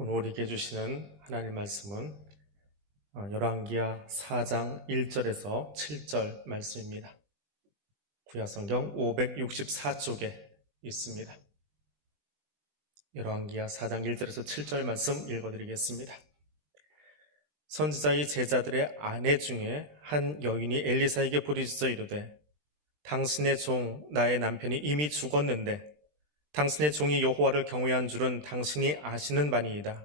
오늘 우리에게 주시는 하나님 말씀은 어, 열왕기하 4장 1절에서 7절 말씀입니다. 구약성경 564쪽에 있습니다. 열왕기하 4장 1절에서 7절 말씀 읽어드리겠습니다. 선지자의 제자들의 아내 중에 한 여인이 엘리사에게 부르짖어 이르되 당신의 종 나의 남편이 이미 죽었는데 당신의 종이 여호와를 경외한 줄은 당신이 아시는 바니이다.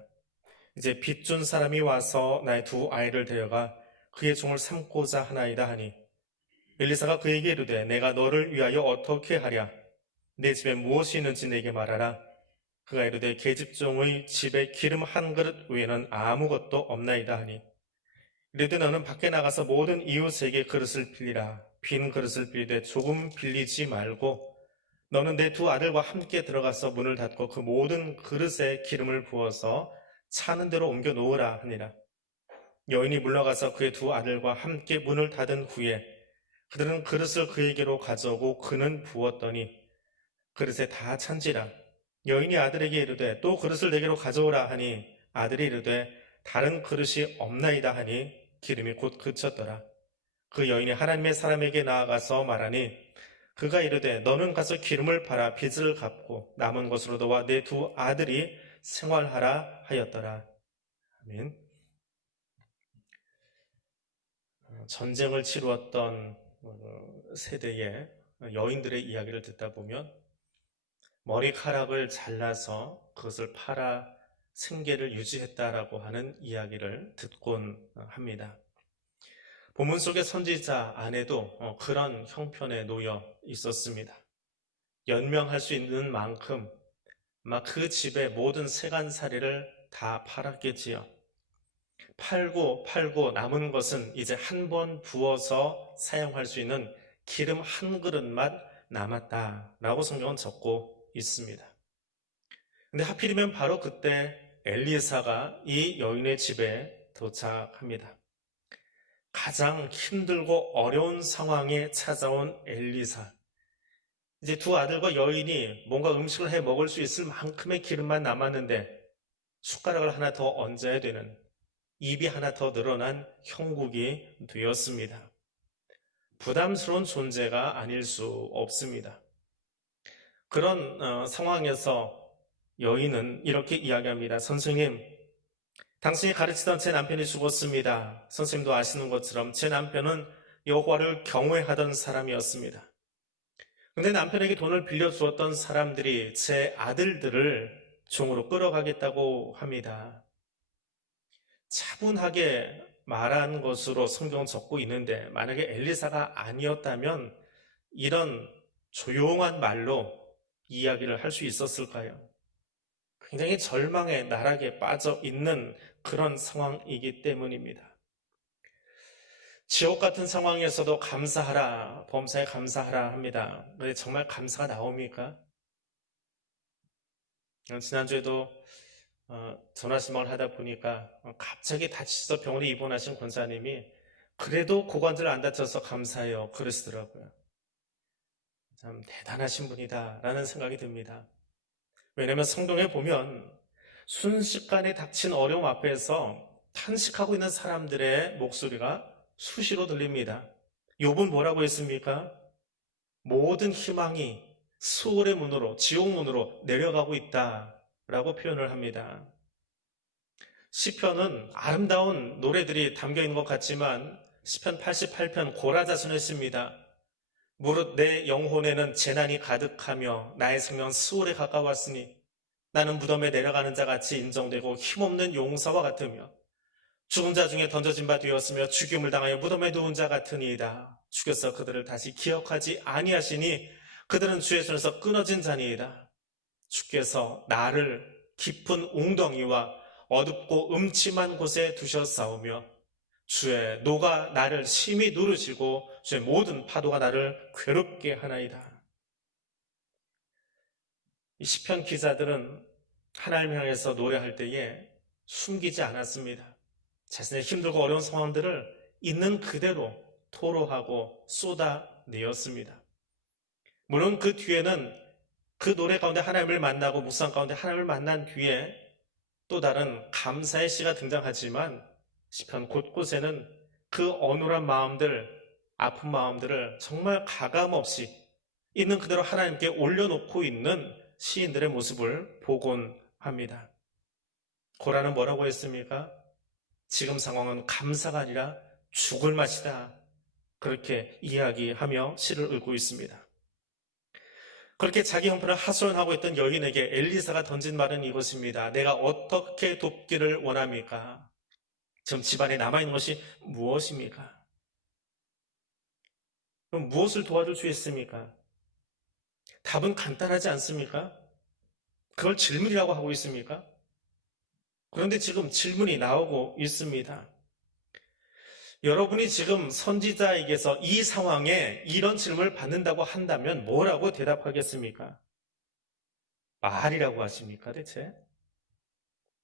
이제 빚 준 사람이 와서 나의 두 아이를 데려가 그의 종을 삼고자 하나이다 하니 엘리사가 그에게 이르되 내가 너를 위하여 어떻게 하랴? 내 집에 무엇이 있는지 내게 말하라. 그가 이르되 계집종의 집에 기름 한 그릇 외에는 아무것도 없나이다 하니 이르되 너는 밖에 나가서 모든 이웃에게 그릇을 빌리라. 빈 그릇을 빌리되 조금 빌리지 말고 너는 내 두 아들과 함께 들어가서 문을 닫고 그 모든 그릇에 기름을 부어서 차는 대로 옮겨 놓으라 하니라. 여인이 물러가서 그의 두 아들과 함께 문을 닫은 후에 그들은 그릇을 그에게로 가져오고 그는 부었더니 그릇에 다 찬지라. 여인이 아들에게 이르되 또 그릇을 내게로 가져오라 하니 아들이 이르되 다른 그릇이 없나이다 하니 기름이 곧 그쳤더라. 그 여인이 하나님의 사람에게 나아가서 말하니 그가 이르되 너는 가서 기름을 팔아 빚을 갚고 남은 것으로 너와 내 두 아들이 생활하라 하였더라. 아멘. 어, 전쟁을 치루었던 어, 세대의 여인들의 이야기를 듣다 보면 머리카락을 잘라서 그것을 팔아 생계를 유지했다라고 하는 이야기를 듣곤 합니다. 본문 속의 선지자 안에도 어, 그런 형편에 놓여 있었습니다. 연명할 수 있는 만큼 막 그 집의 모든 세간살이를 다 팔았겠지요. 팔고 팔고 남은 것은 이제 한 번 부어서 사용할 수 있는 기름 한 그릇만 남았다라고 성경은 적고 있습니다. 근데 하필이면 바로 그때 엘리사가 이 여인의 집에 도착합니다. 가장 힘들고 어려운 상황에 찾아온 엘리사. 이제 두 아들과 여인이 뭔가 음식을 해 먹을 수 있을 만큼의 기름만 남았는데 숟가락을 하나 더 얹어야 되는 입이 하나 더 늘어난 형국이 되었습니다. 부담스러운 존재가 아닐 수 없습니다. 그런 어, 상황에서 여인은 이렇게 이야기합니다. 선생님, 당신이 가르치던 제 남편이 죽었습니다. 선생님도 아시는 것처럼 제 남편은 여호와를 경외하던 사람이었습니다. 근데 남편에게 돈을 빌려주었던 사람들이 제 아들들을 종으로 끌어가겠다고 합니다. 차분하게 말한 것으로 성경은 적고 있는데 만약에 엘리사가 아니었다면 이런 조용한 말로 이야기를 할 수 있었을까요? 굉장히 절망의 나락에 빠져 있는 그런 상황이기 때문입니다. 지옥 같은 상황에서도 감사하라, 범사에 감사하라 합니다. 근데 정말 감사가 나옵니까? 지난주에도 어, 전화신방을 하다 보니까 갑자기 다치셔서 병원에 입원하신 권사님이 그래도 고관절 안 다쳐서 감사해요. 그러시더라고요. 참 대단하신 분이다 라는 생각이 듭니다. 왜냐하면 성경에 보면 순식간에 닥친 어려움 앞에서 탄식하고 있는 사람들의 목소리가 수시로 들립니다. 욥은 뭐라고 했습니까? 모든 희망이 수월의 문으로 지옥 문으로 내려가고 있다라고 표현을 합니다. 시편은 아름다운 노래들이 담겨 있는 것 같지만 시편 88편 고라자순을 씁니다. 무릇 내 영혼에는 재난이 가득하며 나의 생명 수월에 가까웠으니 나는 무덤에 내려가는 자 같이 인정되고 힘없는 용사와 같으며 죽은 자 중에 던져진 바 되었으며 죽임을 당하여 무덤에 누운 자 같으니이다. 죽여서 그들을 다시 기억하지 아니하시니 그들은 주의 손에서 끊어진 자니이다. 주께서 나를 깊은 웅덩이와 어둡고 음침한 곳에 두셨사오며 주의 노가 나를 심히 누르시고 주의 모든 파도가 나를 괴롭게 하나이다. 이 시편 기자들은 하나님 향해서 노래할 때에 숨기지 않았습니다. 자신의 힘들고 어려운 상황들을 있는 그대로 토로하고 쏟아내었습니다. 물론 그 뒤에는 그 노래 가운데 하나님을 만나고 묵상 가운데 하나님을 만난 뒤에 또 다른 감사의 시가 등장하지만 시편 곳곳에는 그 어눌한 마음들, 아픈 마음들을 정말 가감 없이 있는 그대로 하나님께 올려놓고 있는 시인들의 모습을 보곤 합니다. 고라는 뭐라고 했습니까? 지금 상황은 감사가 아니라 죽을 맛이다. 그렇게 이야기하며 시를 읽고 있습니다. 그렇게 자기 형편을 하소연하고 있던 여인에게 엘리사가 던진 말은 이것입니다. 내가 어떻게 돕기를 원합니까? 지금 집안에 남아있는 것이 무엇입니까? 그럼 무엇을 도와줄 수 있습니까? 답은 간단하지 않습니까? 그걸 질문이라고 하고 있습니까? 그런데 지금 질문이 나오고 있습니다. 여러분이 지금 선지자에게서 이 상황에 이런 질문을 받는다고 한다면 뭐라고 대답하겠습니까? 말이라고 하십니까, 대체?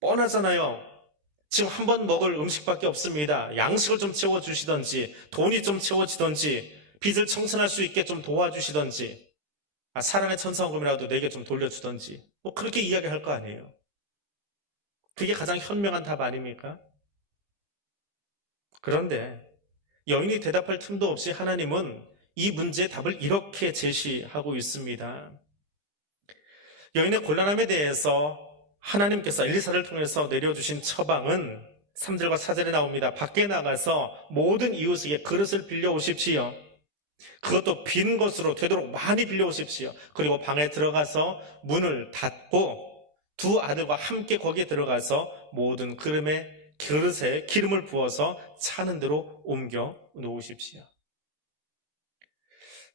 뻔하잖아요. 지금 한 번 먹을 음식밖에 없습니다. 양식을 좀 채워주시던지, 돈이 좀 채워지던지, 빚을 청산할 수 있게 좀 도와주시던지, 아, 사랑의 천사원금이라도 내게 좀 돌려주던지, 뭐 그렇게 이야기할 거 아니에요. 그게 가장 현명한 답 아닙니까? 그런데 여인이 대답할 틈도 없이 하나님은 이 문제의 답을 이렇게 제시하고 있습니다. 여인의 곤란함에 대해서 하나님께서 엘리사를 통해서 내려주신 처방은 3절과 4절에 나옵니다. 밖에 나가서 모든 이웃에게 그릇을 빌려 오십시오. 그것도 빈 것으로 되도록 많이 빌려 오십시오. 그리고 방에 들어가서 문을 닫고 두 아들과 함께 거기에 들어가서 모든 그릇에 그릇에 기름을 부어서 차는 대로 옮겨 놓으십시오.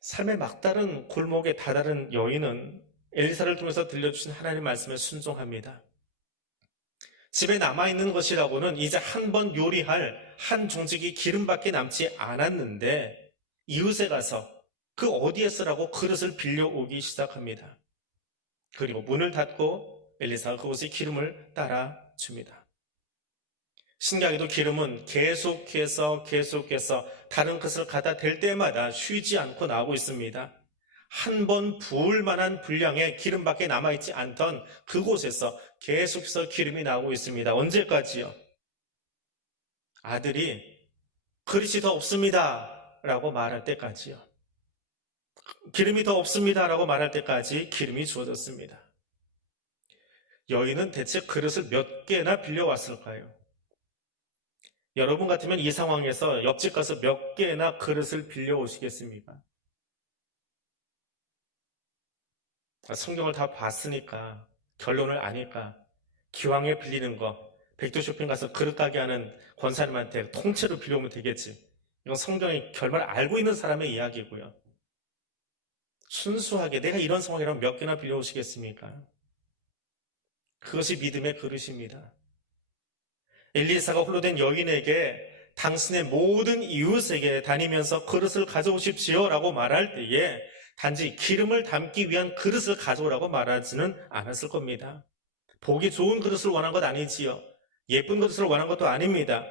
삶의 막다른 골목에 다다른 여인은 엘리사를 통해서 들려주신 하나님 말씀에 순종합니다. 집에 남아있는 것이라고는 이제 한 번 요리할 한 종직이 기름밖에 남지 않았는데 이웃에 가서 그 어디에 쓰라고 그릇을 빌려오기 시작합니다. 그리고 문을 닫고 엘리사가 그곳에 기름을 따라 줍니다. 신기하게도 기름은 계속해서 계속해서 다른 것을 갖다 댈 때마다 쉬지 않고 나오고 있습니다. 한 번 부을 만한 분량의 기름밖에 남아있지 않던 그곳에서 계속해서 기름이 나오고 있습니다. 언제까지요? 아들이 그릇이 더 없습니다. 라고 말할 때까지요. 기름이 더 없습니다. 라고 말할 때까지 기름이 주어졌습니다. 여인은 대체 그릇을 몇 개나 빌려왔을까요? 여러분 같으면 이 상황에서 옆집 가서 몇 개나 그릇을 빌려오시겠습니까? 성경을 다 봤으니까, 결론을 아니까, 기왕에 빌리는 거, 백두 쇼핑 가서 그릇 가게 하는 권사님한테 통째로 빌려오면 되겠지. 이건 성경의 결말을 알고 있는 사람의 이야기고요. 순수하게 내가 이런 상황이라면 몇 개나 빌려오시겠습니까? 그것이 믿음의 그릇입니다. 엘리사가 홀로 된 여인에게 당신의 모든 이웃에게 다니면서 그릇을 가져오십시오 라고 말할 때에 단지 기름을 담기 위한 그릇을 가져오라고 말하지는 않았을 겁니다. 보기 좋은 그릇을 원한 것 아니지요. 예쁜 그릇을 원한 것도 아닙니다.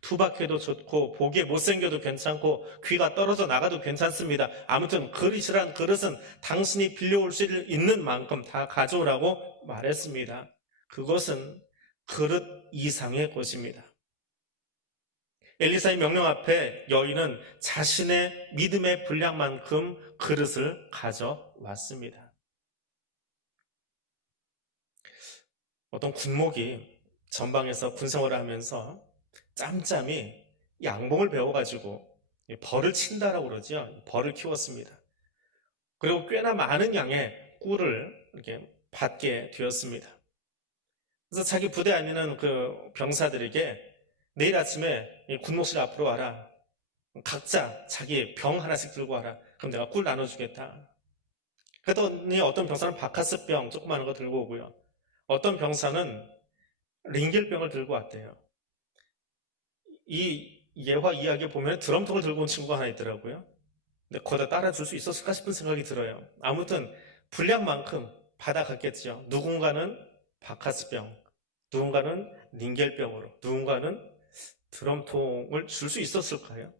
투박해도 좋고 보기에 못생겨도 괜찮고 귀가 떨어져 나가도 괜찮습니다. 아무튼 그릇이란 그릇은 당신이 빌려올 수 있는 만큼 다 가져오라고 말했습니다. 그것은 그릇 이상의 것입니다. 엘리사의 명령 앞에 여인은 자신의 믿음의 분량만큼 그릇을 가져왔습니다. 어떤 군목이 전방에서 군생활을 하면서 짬짬이 양봉을 배워가지고 벌을 친다라고 그러죠. 벌을 키웠습니다. 그리고 꽤나 많은 양의 꿀을 이렇게 받게 되었습니다. 그래서 자기 부대 아니는 그 병사들에게 내일 아침에 군목실 앞으로 와라. 각자 자기 병 하나씩 들고 와라. 그럼 내가 꿀 나눠주겠다. 그랬더니 어떤 병사는 바카스 병 조그마한 거 들고 오고요. 어떤 병사는 링겔병을 들고 왔대요. 이 예화 이야기 보면 드럼통을 들고 온 친구가 하나 있더라고요. 근데 거기다 따라줄 수 있었을까 싶은 생각이 들어요. 아무튼 분량만큼 받아갔겠죠. 누군가는 바카스병, 누군가는 닌겔병으로, 누군가는 드럼통을 줄 수 있었을까요?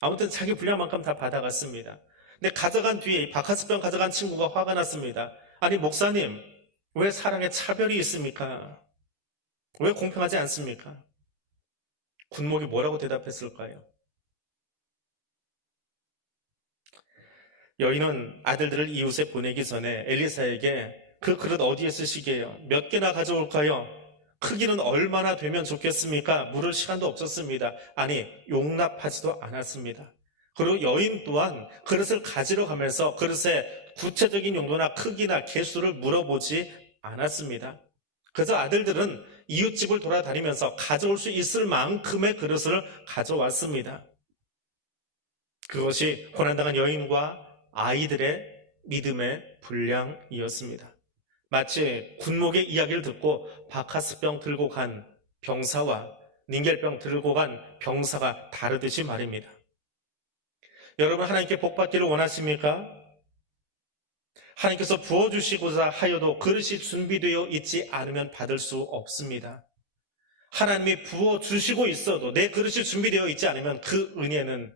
아무튼 자기 분량만큼 다 받아갔습니다. 근데 가져간 뒤에 바카스병 가져간 친구가 화가 났습니다. 아니 목사님, 왜 사랑에 차별이 있습니까? 왜 공평하지 않습니까? 군목이 뭐라고 대답했을까요? 여인은 아들들을 이웃에 보내기 전에 엘리사에게 그 그릇 어디에 쓰시게요? 몇 개나 가져올까요? 크기는 얼마나 되면 좋겠습니까? 물을 시간도 없었습니다. 아니, 용납하지도 않았습니다. 그리고 여인 또한 그릇을 가지러 가면서 그릇의 구체적인 용도나 크기나 개수를 물어보지 않았습니다. 그래서 아들들은 이웃집을 돌아다니면서 가져올 수 있을 만큼의 그릇을 가져왔습니다. 그것이 고난당한 여인과 아이들의 믿음의 분량이었습니다. 마치 군목의 이야기를 듣고 바카스병 들고 간 병사와 닌겔병 들고 간 병사가 다르듯이 말입니다. 여러분 하나님께 복 받기를 원하십니까? 하나님께서 부어주시고자 하여도 그릇이 준비되어 있지 않으면 받을 수 없습니다. 하나님이 부어주시고 있어도 내 그릇이 준비되어 있지 않으면 그 은혜는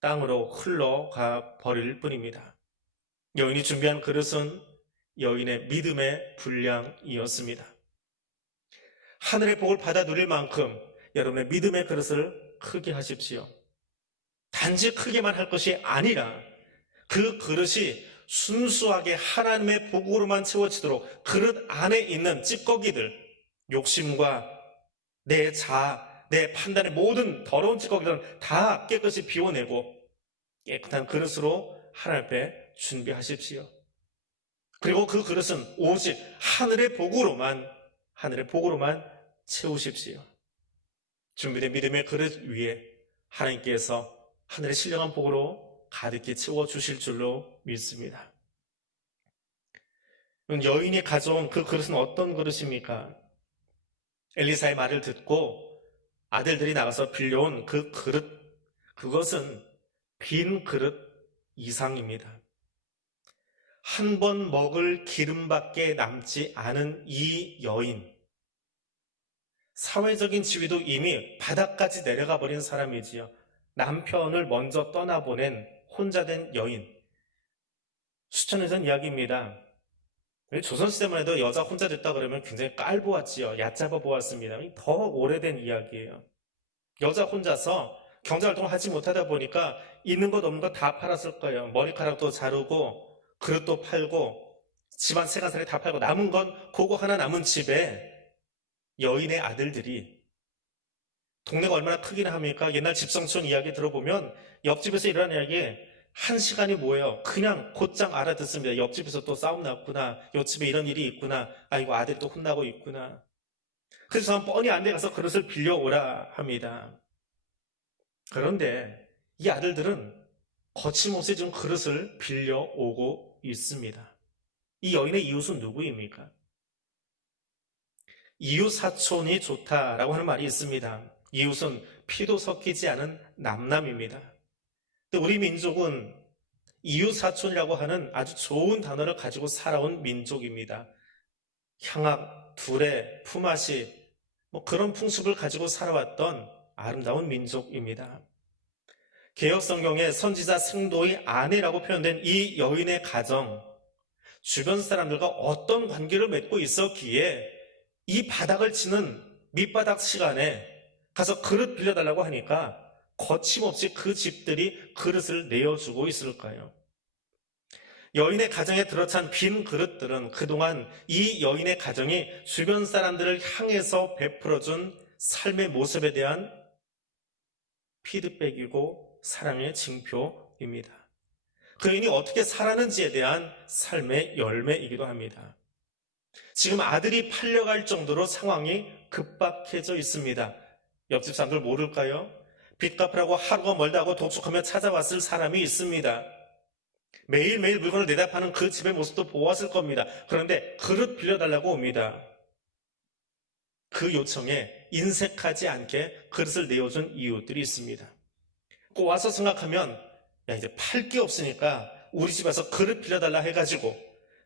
땅으로 흘러가 버릴 뿐입니다. 여인이 준비한 그릇은 여인의 믿음의 분량이었습니다. 하늘의 복을 받아 누릴 만큼 여러분의 믿음의 그릇을 크게 하십시오. 단지 크게만 할 것이 아니라 그 그릇이 순수하게 하나님의 복으로만 채워지도록 그릇 안에 있는 찌꺼기들, 욕심과 내 자아, 내 판단의 모든 더러운 찌꺼기들은 다 깨끗이 비워내고 깨끗한 그릇으로 하나님 앞에 준비하십시오. 그리고 그 그릇은 오직 하늘의 복으로만, 하늘의 복으로만 채우십시오. 준비된 믿음의 그릇 위에 하나님께서 하늘의 신령한 복으로 가득히 채워 주실 줄로 믿습니다. 여인이 가져온 그 그릇은 어떤 그릇입니까? 엘리사의 말을 듣고 아들들이 나가서 빌려온 그 그릇, 그것은 빈 그릇 이상입니다. 한 번 먹을 기름밖에 남지 않은 이 여인. 사회적인 지위도 이미 바닥까지 내려가 버린 사람이지요. 남편을 먼저 떠나보낸 혼자 된 여인. 수천년 전 이야기입니다. 조선시대만 해도 여자 혼자 됐다 그러면 굉장히 깔보았지요. 얕잡아 보았습니다. 더 오래된 이야기예요. 여자 혼자서 경제활동을 하지 못하다 보니까 있는 것 없는 것 다 팔았을 거예요. 머리카락도 자르고 그릇도 팔고 집안 세간살이 다 팔고 남은 건 그거 하나 남은 집에 여인의 아들들이 동네가 얼마나 크기나 합니까? 옛날 집성촌 이야기 들어보면 옆집에서 일어난 이야기 한 시간이 뭐예요? 그냥 곧장 알아듣습니다. 옆집에서 또 싸움 났구나. 옆집에 이런 일이 있구나. 아이고 아들이 또 혼나고 있구나. 그래서 저는 뻔히 안돼 가서 그릇을 빌려오라 합니다. 그런데 이 아들들은 거침없이 좀 그릇을 빌려오고 있습니다. 이 여인의 이웃은 누구입니까? 이웃 사촌이 좋다라고 하는 말이 있습니다. 이웃은 피도 섞이지 않은 남남입니다. 우리 민족은 이웃 사촌이라고 하는 아주 좋은 단어를 가지고 살아온 민족입니다. 향악, 두레, 품앗이 뭐 그런 풍습을 가지고 살아왔던 아름다운 민족입니다. 개혁 성경에 선지자 승도의 아내라고 표현된 이 여인의 가정, 주변 사람들과 어떤 관계를 맺고 있었기에 이 바닥을 치는 밑바닥 시간에 가서 그릇 빌려달라고 하니까 거침없이 그 집들이 그릇을 내어주고 있을까요? 여인의 가정에 들어찬 빈 그릇들은 그동안 이 여인의 가정이 주변 사람들을 향해서 베풀어준 삶의 모습에 대한 피드백이고 사랑의 징표입니다. 그 여인이 어떻게 살았는지에 대한 삶의 열매이기도 합니다. 지금 아들이 팔려갈 정도로 상황이 급박해져 있습니다. 옆집 사람들 모를까요? 빚 갚으라고 하루가 멀다고 독촉하며 찾아왔을 사람이 있습니다. 매일매일 물건을 내다 파는 그 집의 모습도 보았을 겁니다. 그런데 그릇 빌려달라고 옵니다. 그 요청에 인색하지 않게 그릇을 내어준 이웃들이 있습니다. 꼬아서 생각하면 야 이제 팔 게 없으니까 우리 집에서 그릇 빌려달라 해가지고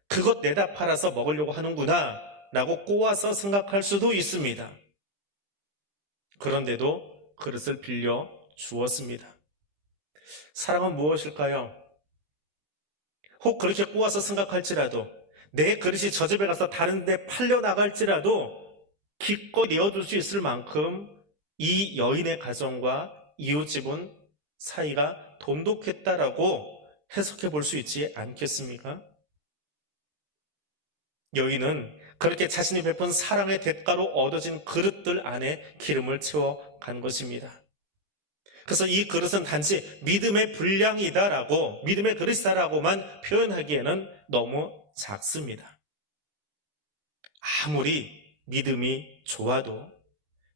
그것 내다 팔아서 먹으려고 하는구나 라고 꼬아서 생각할 수도 있습니다. 그런데도 그릇을 빌려 주었습니다. 사랑은 무엇일까요? 혹 그렇게 꼬아서 생각할지라도 내 그릇이 저 집에 가서 다른 데 팔려 나갈지라도 기꺼이 내어줄 수 있을 만큼 이 여인의 가정과 이웃집은 사이가 돈독했다라고 해석해 볼 수 있지 않겠습니까? 여인은 그렇게 자신이 베푼 사랑의 대가로 얻어진 그릇들 안에 기름을 채워 간 것입니다. 그래서 이 그릇은 단지 믿음의 분량이다라고, 믿음의 그릇이다라고만 표현하기에는 너무 작습니다. 아무리 믿음이 좋아도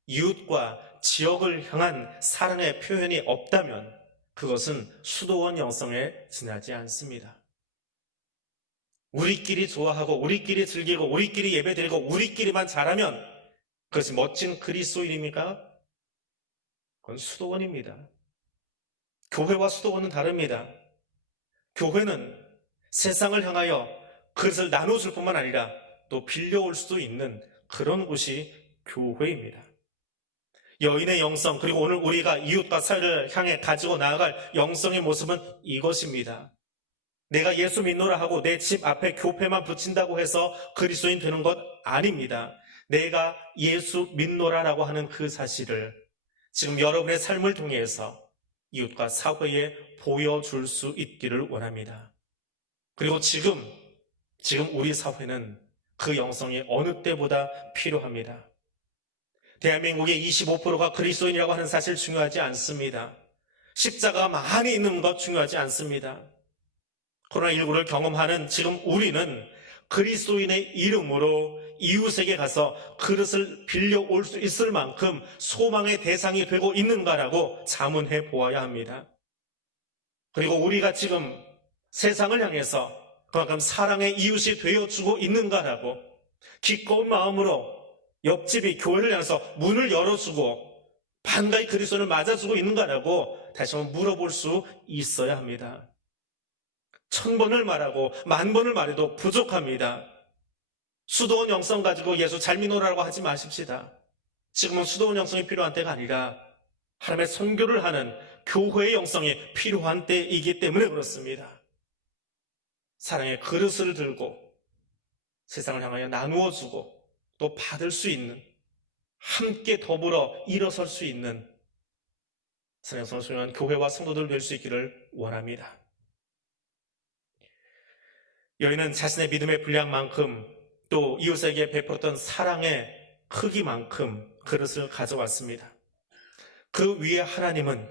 이웃과 지역을 향한 사랑의 표현이 없다면 그것은 수도원 영성에 지나지 않습니다. 우리끼리 좋아하고 우리끼리 즐기고 우리끼리 예배드리고 우리끼리만 잘하면 그것이 멋진 그리스도인입니까? 그건 수도원입니다. 교회와 수도원은 다릅니다. 교회는 세상을 향하여 그것을 나눠줄 뿐만 아니라 또 빌려올 수도 있는 그런 곳이 교회입니다. 여인의 영성, 그리고 오늘 우리가 이웃과 사회를 향해 가지고 나아갈 영성의 모습은 이것입니다. 내가 예수 믿노라 하고 내 집 앞에 교패만 붙인다고 해서 그리스도인 되는 것 아닙니다. 내가 예수 믿노라라고 하는 그 사실을 지금 여러분의 삶을 통해서 이웃과 사회에 보여줄 수 있기를 원합니다. 그리고 지금, 지금 우리 사회는 그 영성이 어느 때보다 필요합니다. 대한민국의 25%가 그리스도인이라고 하는 사실 중요하지 않습니다. 십자가 많이 있는 것 중요하지 않습니다. 코로나19를 경험하는 지금 우리는 그리스도인의 이름으로 이웃에게 가서 그릇을 빌려올 수 있을 만큼 소망의 대상이 되고 있는가라고 자문해 보아야 합니다. 그리고 우리가 지금 세상을 향해서 그만큼 사랑의 이웃이 되어주고 있는가라고 기꺼운 마음으로 옆집이 교회를 향해서 문을 열어주고 반가이 그리스도를 맞아주고 있는가라고 다시 한번 물어볼 수 있어야 합니다. 천 번을 말하고 만 번을 말해도 부족합니다. 수도원 영성 가지고 예수 잘 믿노라고 하지 마십시다. 지금은 수도원 영성이 필요한 때가 아니라 하나님의 선교를 하는 교회의 영성이 필요한 때이기 때문에 그렇습니다. 사랑의 그릇을 들고 세상을 향하여 나누어 주고 또 받을 수 있는 함께 더불어 일어설 수 있는 사랑성을 소유한 교회와 성도들 될 수 있기를 원합니다. 여인은 자신의 믿음의 분량만큼 또 이웃에게 베풀었던 사랑의 크기만큼 그릇을 가져왔습니다. 그 위에 하나님은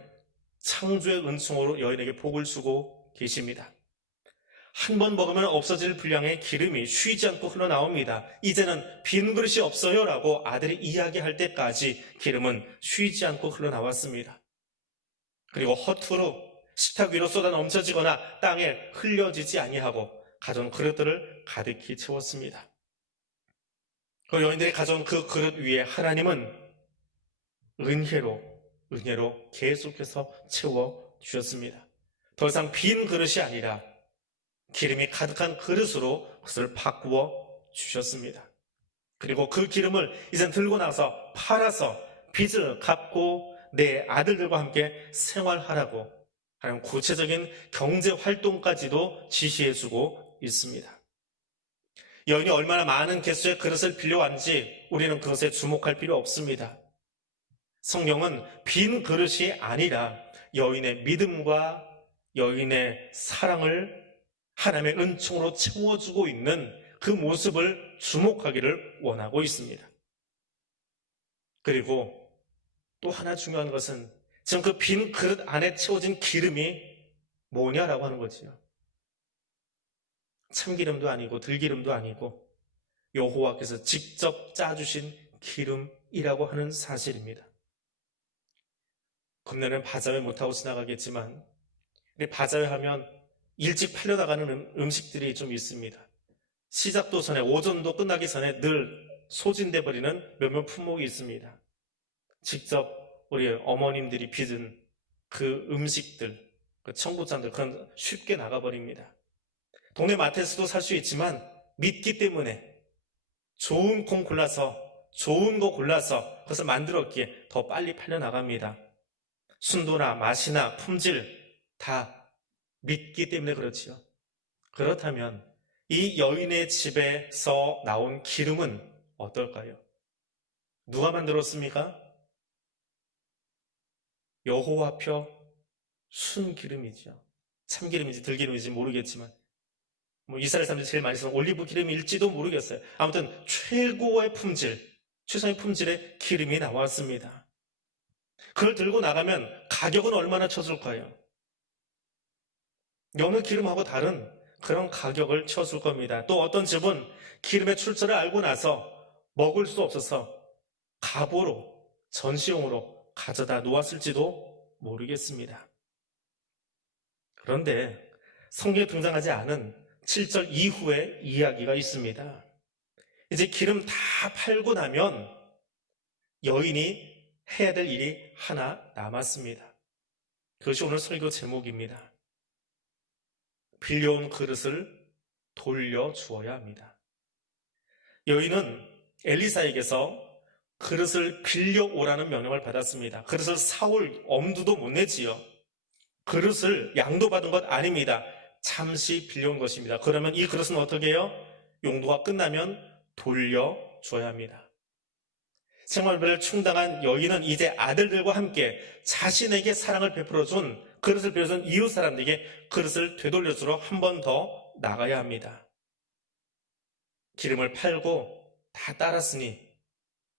창조의 은총으로 여인에게 복을 주고 계십니다. 한 번 먹으면 없어질 분량의 기름이 쉬지 않고 흘러나옵니다. 이제는 빈 그릇이 없어요 라고 아들이 이야기할 때까지 기름은 쉬지 않고 흘러나왔습니다. 그리고 허투루 식탁 위로 쏟아 넘쳐지거나 땅에 흘려지지 아니하고 가져온 그릇들을 가득히 채웠습니다. 그 여인들이 가져온 그 그릇 위에 하나님은 은혜로, 은혜로 계속해서 채워 주셨습니다. 더 이상 빈 그릇이 아니라 기름이 가득한 그릇으로 그것을 바꾸어 주셨습니다. 그리고 그 기름을 이젠 들고 나서 팔아서 빚을 갚고 내 아들들과 함께 생활하라고 하는 구체적인 경제 활동까지도 지시해주고 있습니다. 여인이 얼마나 많은 개수의 그릇을 빌려왔는지 우리는 그것에 주목할 필요 없습니다. 성경은 빈 그릇이 아니라 여인의 믿음과 여인의 사랑을 하나님의 은총으로 채워주고 있는 그 모습을 주목하기를 원하고 있습니다. 그리고 또 하나 중요한 것은 지금 그 빈 그릇 안에 채워진 기름이 뭐냐라고 하는 거지요. 참기름도 아니고 들기름도 아니고 여호와께서 직접 짜주신 기름이라고 하는 사실입니다. 금년엔 바자회 못하고 지나가겠지만 바자회 하면 일찍 팔려나가는 음, 음식들이 좀 있습니다. 시작도 전에 오전도 끝나기 전에 늘 소진돼 버리는 몇몇 품목이 있습니다. 직접 우리 어머님들이 빚은 그 음식들, 그 청부장들 그런 쉽게 나가버립니다. 동네 마트에서도 살 수 있지만 믿기 때문에 좋은 콩 골라서 좋은 거 골라서 그것을 만들었기에 더 빨리 팔려 나갑니다. 순도나 맛이나 품질 다 믿기 때문에 그렇지요. 그렇다면 이 여인의 집에서 나온 기름은 어떨까요? 누가 만들었습니까? 여호와표 순기름이죠. 참기름인지 들기름인지 모르겠지만 뭐 이스라엘 사람들이 제일 많이 쓰는 올리브 기름일지도 모르겠어요. 아무튼 최고의 품질, 최상의 품질의 기름이 나왔습니다. 그걸 들고 나가면 가격은 얼마나 쳐줄까요? 여느 기름하고 다른 그런 가격을 쳐줄 겁니다. 또 어떤 집은 기름의 출처를 알고 나서 먹을 수 없어서 갑오로 전시용으로 가져다 놓았을지도 모르겠습니다. 그런데 성경에 등장하지 않은 7절 이후에 이야기가 있습니다. 이제 기름 다 팔고 나면 여인이 해야 될 일이 하나 남았습니다. 그것이 오늘 설교 제목입니다. 빌려온 그릇을 돌려주어야 합니다. 여인은 엘리사에게서 그릇을 빌려오라는 명령을 받았습니다. 그릇을 사올 엄두도 못 내지요. 그릇을 양도받은 것 아닙니다. 잠시 빌려온 것입니다. 그러면 이 그릇은 어떻게 해요? 용도가 끝나면 돌려줘야 합니다. 생활비를 충당한 여인은 이제 아들들과 함께 자신에게 사랑을 베풀어준 그릇을 빌려준 이웃 사람들에게 그릇을 되돌려주러 한 번 더 나가야 합니다. 기름을 팔고 다 따랐으니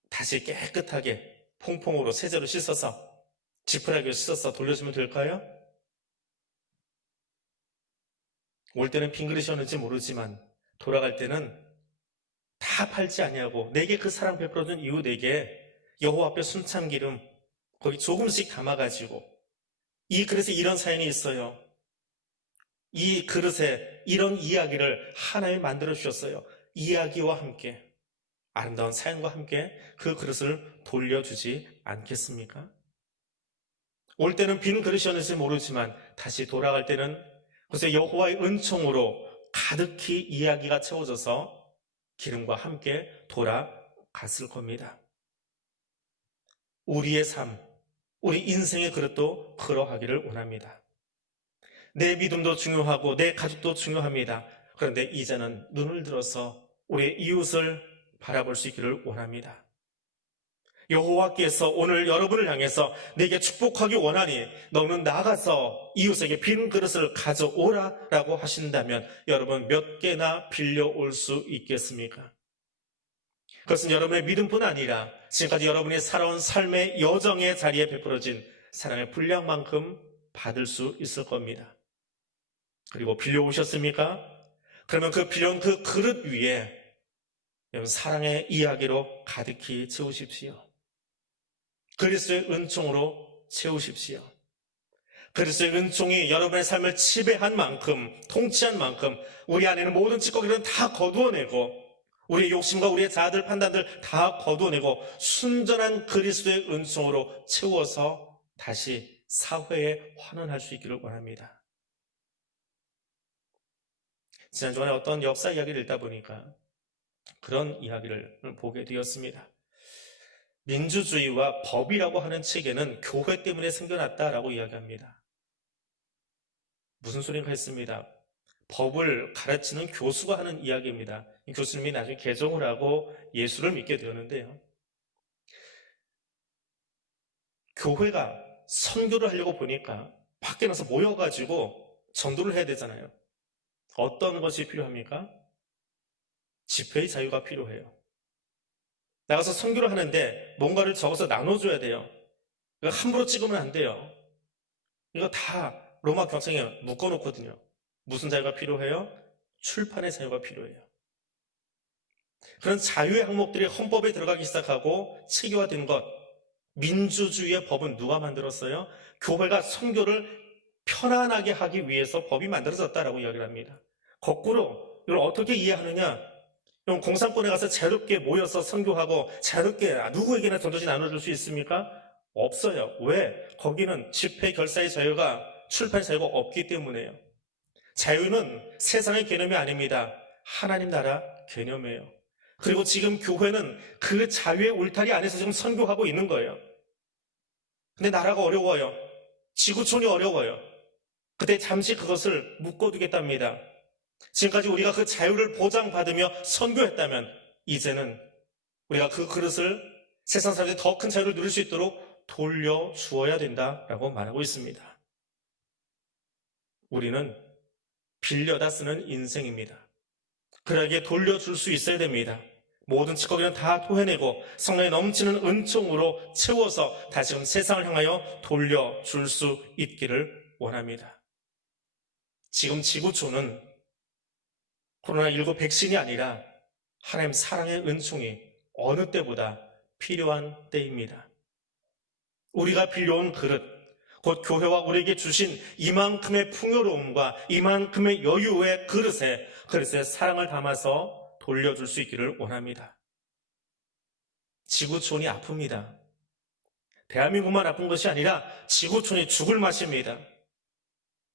다시 깨끗하게 퐁퐁으로 세제로 씻어서 지푸라기로 씻어서 돌려주면 될까요? 올 때는 빈 그릇이었는지 모르지만 돌아갈 때는 다 팔지 아니하고 내게 그 사랑 베풀어준 이웃에게 여호와 앞에 순참 기름 거기 조금씩 담아가지고 이 그릇에 이런 사연이 있어요. 이 그릇에 이런 이야기를 하나님 만들어 주셨어요. 이야기와 함께 아름다운 사연과 함께 그 그릇을 돌려주지 않겠습니까? 올 때는 빈 그릇이었는지 모르지만 다시 돌아갈 때는 그래서 여호와의 은총으로 가득히 이야기가 채워져서 기름과 함께 돌아갔을 겁니다. 우리의 삶, 우리 인생의 그릇도 그러하기를 원합니다. 내 믿음도 중요하고 내 가족도 중요합니다. 그런데 이제는 눈을 들어서 우리의 이웃을 바라볼 수 있기를 원합니다. 여호와께서 오늘 여러분을 향해서 내게 축복하기 원하니 너는 나가서 이웃에게 빈 그릇을 가져오라 라고 하신다면 여러분 몇 개나 빌려올 수 있겠습니까? 그것은 여러분의 믿음뿐 아니라 지금까지 여러분이 살아온 삶의 여정의 자리에 베풀어진 사랑의 분량만큼 받을 수 있을 겁니다. 그리고 빌려오셨습니까? 그러면 그 빌려온 그 그릇 위에 사랑의 이야기로 가득히 채우십시오. 그리스도의 은총으로 채우십시오. 그리스도의 은총이 여러분의 삶을 지배한 만큼, 통치한 만큼, 우리 안에는 모든 찌꺼기는 다 거두어내고, 우리의 욕심과 우리의 자아들, 판단들 다 거두어내고, 순전한 그리스도의 은총으로 채워서 다시 사회에 환원할 수 있기를 원합니다. 지난 주간에 어떤 역사 이야기를 읽다 보니까 그런 이야기를 보게 되었습니다. 민주주의와 법이라고 하는 체계는 교회 때문에 생겨났다라고 이야기합니다. 무슨 소리인가 했습니다. 법을 가르치는 교수가 하는 이야기입니다. 이 교수님이 나중에 개종을 하고 예수를 믿게 되었는데요. 교회가 선교를 하려고 보니까 밖에 나서 모여가지고 전도를 해야 되잖아요. 어떤 것이 필요합니까? 집회의 자유가 필요해요. 나가서 선교를 하는데 뭔가를 적어서 나눠줘야 돼요. 이거 함부로 찍으면 안 돼요. 이거 다 로마 경청에 묶어놓거든요. 무슨 자유가 필요해요? 출판의 자유가 필요해요. 그런 자유의 항목들이 헌법에 들어가기 시작하고 체계화된 것. 민주주의의 법은 누가 만들었어요? 교회가 선교를 편안하게 하기 위해서 법이 만들어졌다라고 이야기를 합니다. 거꾸로 이걸 어떻게 이해하느냐? 그럼 공산권에 가서 자유롭게 모여서 선교하고 자유롭게 누구에게나 전도지 나눠줄 수 있습니까? 없어요. 왜? 거기는 집회 결사의 자유가 출판 자유가 없기 때문에요. 자유는 세상의 개념이 아닙니다. 하나님 나라 개념이에요. 그리고 지금 교회는 그 자유의 울타리 안에서 지금 선교하고 있는 거예요. 근데 나라가 어려워요. 지구촌이 어려워요. 그때 잠시 그것을 묶어두겠답니다. 지금까지 우리가 그 자유를 보장받으며 선교했다면 이제는 우리가 그 그릇을 세상 사람들이 더 큰 자유를 누릴 수 있도록 돌려 주어야 된다라고 말하고 있습니다. 우리는 빌려다 쓰는 인생입니다. 그러기에 돌려줄 수 있어야 됩니다. 모든 찌꺼기는 다 토해내고 성령의 넘치는 은총으로 채워서 다시금 세상을 향하여 돌려줄 수 있기를 원합니다. 지금 지구촌은 코로나19 백신이 아니라 하나님 사랑의 은총이 어느 때보다 필요한 때입니다. 우리가 빌려온 그릇, 곧 교회와 우리에게 주신 이만큼의 풍요로움과 이만큼의 여유의 그릇에, 그릇에 사랑을 담아서 돌려줄 수 있기를 원합니다. 지구촌이 아픕니다. 대한민국만 아픈 것이 아니라 지구촌이 죽을 맛입니다.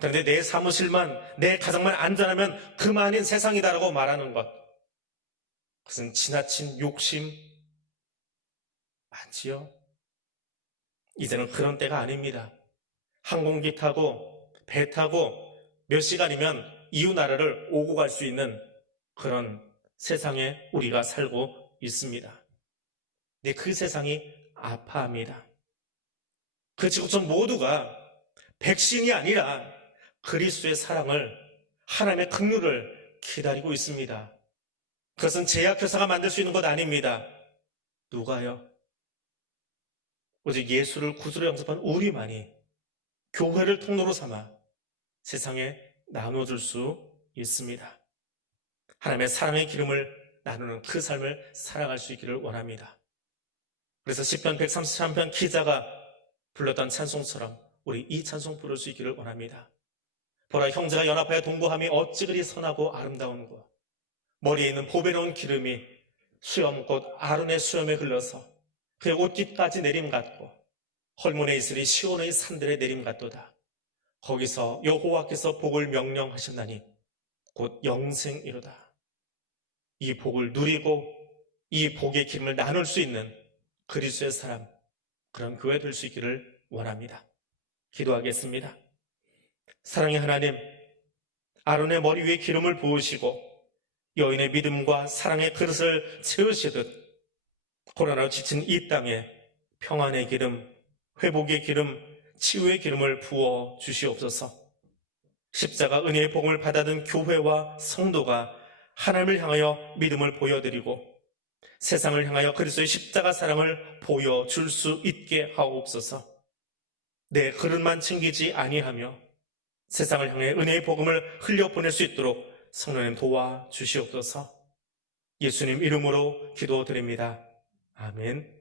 그런데 내 사무실만, 내 가정만 안전하면 그만인 세상이다라고 말하는 것. 그것은 지나친 욕심 많지요? 이제는 그런 때가 아닙니다. 항공기 타고 배 타고 몇 시간이면 이웃 나라를 오고 갈 수 있는 그런 세상에 우리가 살고 있습니다. 근데 그 세상이 아파합니다. 그 지구촌 모두가 백신이 아니라 그리스도의 사랑을 하나님의 긍휼을 기다리고 있습니다. 그것은 제약 회사가 만들 수 있는 것 아닙니다. 누가요? 오직 예수를 구주로 영접한 우리만이 교회를 통로로 삼아 세상에 나눠줄 수 있습니다. 하나님의 사랑의 기름을 나누는 그 삶을 살아갈 수 있기를 원합니다. 그래서 10편 133편 기자가 불렀던 찬송처럼 우리 이 찬송 부를 수 있기를 원합니다. 보라 형제가 연합하여 동거함이 어찌 그리 선하고 아름다운고 머리에 있는 보배로운 기름이 수염 곧 아론의 수염에 흘러서 그의 옷깃까지 내림 같고 헐문에 있으리 시온의 산들의 내림 같도다. 거기서 여호와께서 복을 명령하셨나니 곧 영생이로다. 이 복을 누리고 이 복의 기름을 나눌 수 있는 그리스도의 사람 그런 교회 될 수 있기를 원합니다. 기도하겠습니다. 사랑의 하나님, 아론의 머리 위에 기름을 부으시고 여인의 믿음과 사랑의 그릇을 채우시듯 코로나로 지친 이 땅에 평안의 기름, 회복의 기름, 치유의 기름을 부어 주시옵소서. 십자가 은혜의 복음을 받아든 교회와 성도가 하나님을 향하여 믿음을 보여드리고 세상을 향하여 그리스도의 십자가 사랑을 보여줄 수 있게 하옵소서. 내 그릇만 챙기지 아니하며 세상을 향해 은혜의 복음을 흘려보낼 수 있도록 성령님 도와 주시옵소서. 예수님 이름으로 기도드립니다. 아멘.